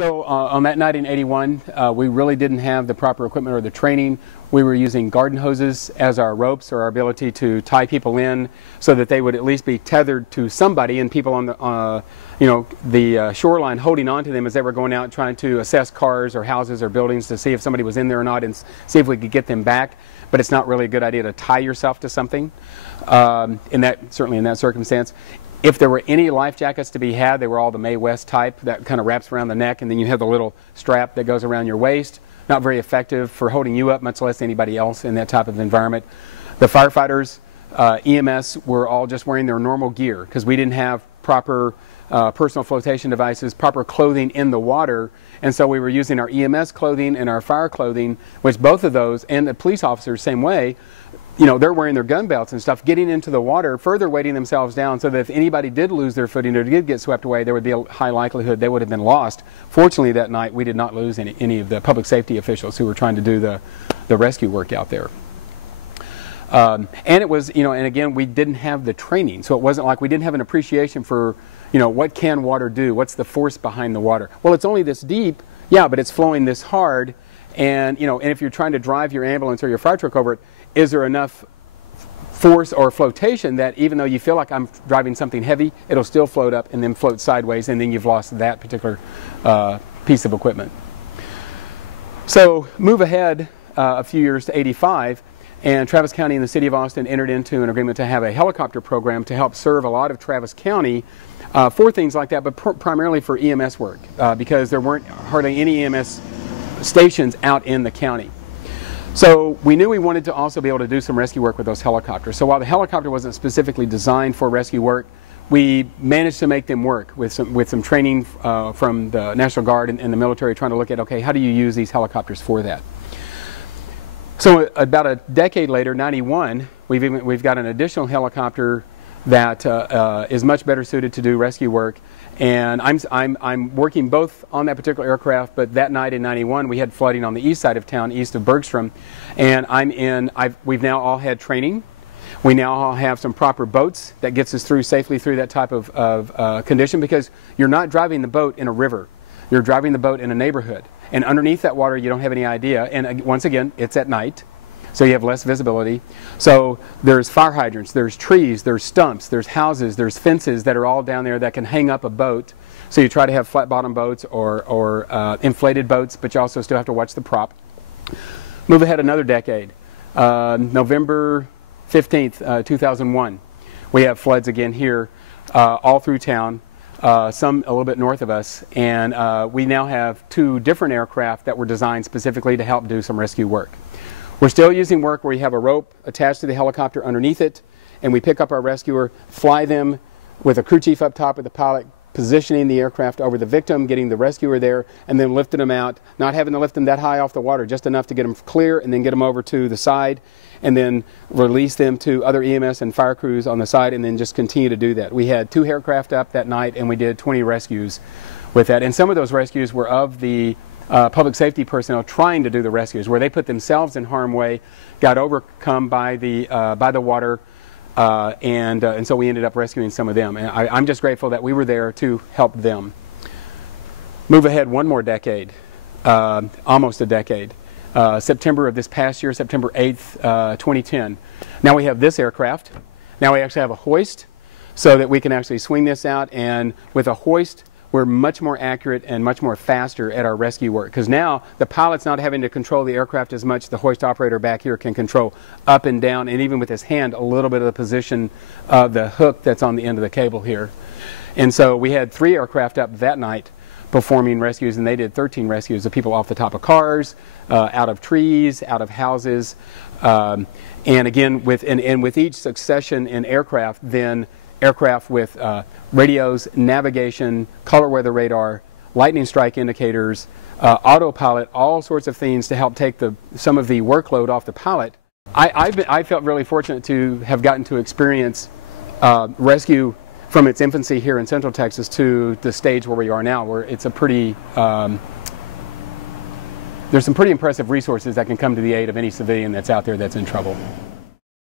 So on that night in '81, we really didn't have the proper equipment or the training. We were using garden hoses as our ropes, or our ability to tie people in so that they would at least be tethered to somebody, and people on the shoreline holding on to them as they were going out trying to assess cars or houses or buildings to see if somebody was in there or not, and see if we could get them back. But it's not really a good idea to tie yourself to something certainly in that circumstance. If there were any life jackets to be had, they were all the Mae West type that kind of wraps around the neck, and then you have the little strap that goes around your waist. Not very effective for holding you up, much less anybody else in that type of environment. The firefighters, EMS, were all just wearing their normal gear because we didn't have proper personal flotation devices, proper clothing in the water, and so we were using our EMS clothing and our fire clothing, which both of those, and the police officers same way. You know, they're wearing their gun belts and stuff, getting into the water, further weighting themselves down so that if anybody did lose their footing or did get swept away, there would be a high likelihood they would have been lost. Fortunately, that night we did not lose any of the public safety officials who were trying to do the rescue work out there. And it was, you know, and again, we didn't have the training, so it wasn't like we didn't have an appreciation for, you know, what can water do? What's the force behind the water? Well, it's only this deep, yeah, but it's flowing this hard, and, you know, and if you're trying to drive your ambulance or your fire truck over it, is there enough force or flotation that even though you feel like I'm driving something heavy, it'll still float up and then float sideways, and then you've lost that particular piece of equipment. So move ahead a few years to '85, and Travis County and the City of Austin entered into an agreement to have a helicopter program to help serve a lot of Travis County for things like that, but primarily for EMS work because there weren't hardly any EMS stations out in the county. So we knew we wanted to also be able to do some rescue work with those helicopters. So while the helicopter wasn't specifically designed for rescue work, we managed to make them work with some training from the National Guard and the military, trying to look at, okay, how do you use these helicopters for that? So about a decade later, '91, we've got an additional helicopter that is much better suited to do rescue work. And I'm working both on that particular aircraft, but that night in '91 we had flooding on the east side of town, east of Bergstrom, and we've now all had training. We now all have some proper boats that gets us safely through that type of condition, because you're not driving the boat in a river, you're driving the boat in a neighborhood, and underneath that water you don't have any idea, and once again it's at night. So you have less visibility. So there's fire hydrants, there's trees, there's stumps, there's houses, there's fences that are all down there that can hang up a boat. So you try to have flat bottom boats or inflated boats, but you also still have to watch the prop. Move ahead another decade. November 15th, 2001. We have floods again here all through town, some a little bit north of us, and we now have two different aircraft that were designed specifically to help do some rescue work. We're still using work where you have a rope attached to the helicopter underneath it, and we pick up our rescuer, fly them with a crew chief up top with the pilot, positioning the aircraft over the victim, getting the rescuer there, and then lifting them out, not having to lift them that high off the water, just enough to get them clear, and then get them over to the side, and then release them to other EMS and fire crews on the side, and then just continue to do that. We had 2 aircraft up that night, and we did 20 rescues with that, and some of those rescues were of the public safety personnel trying to do the rescues, where they put themselves in harm's way, got overcome by the water, and so we ended up rescuing some of them. And I'm just grateful that we were there to help them. Move ahead one more decade, almost a decade. September of this past year, September 8th, 2010. Now we have this aircraft. Now we actually have a hoist so that we can actually swing this out, and with a hoist we're much more accurate and much more faster at our rescue work, because now the pilot's not having to control the aircraft as much. The hoist operator back here can control up and down, and even with his hand, a little bit of the position of the hook that's on the end of the cable here. And so we had 3 aircraft up that night performing rescues, and they did 13 rescues of people off the top of cars, out of trees, out of houses, and again with each succession in aircraft, then aircraft with radios, navigation, color weather radar, lightning strike indicators, autopilot, all sorts of things to help take some of the workload off the pilot. I felt really fortunate to have gotten to experience rescue from its infancy here in Central Texas to the stage where we are now, where it's a pretty, there's some pretty impressive resources that can come to the aid of any civilian that's out there that's in trouble.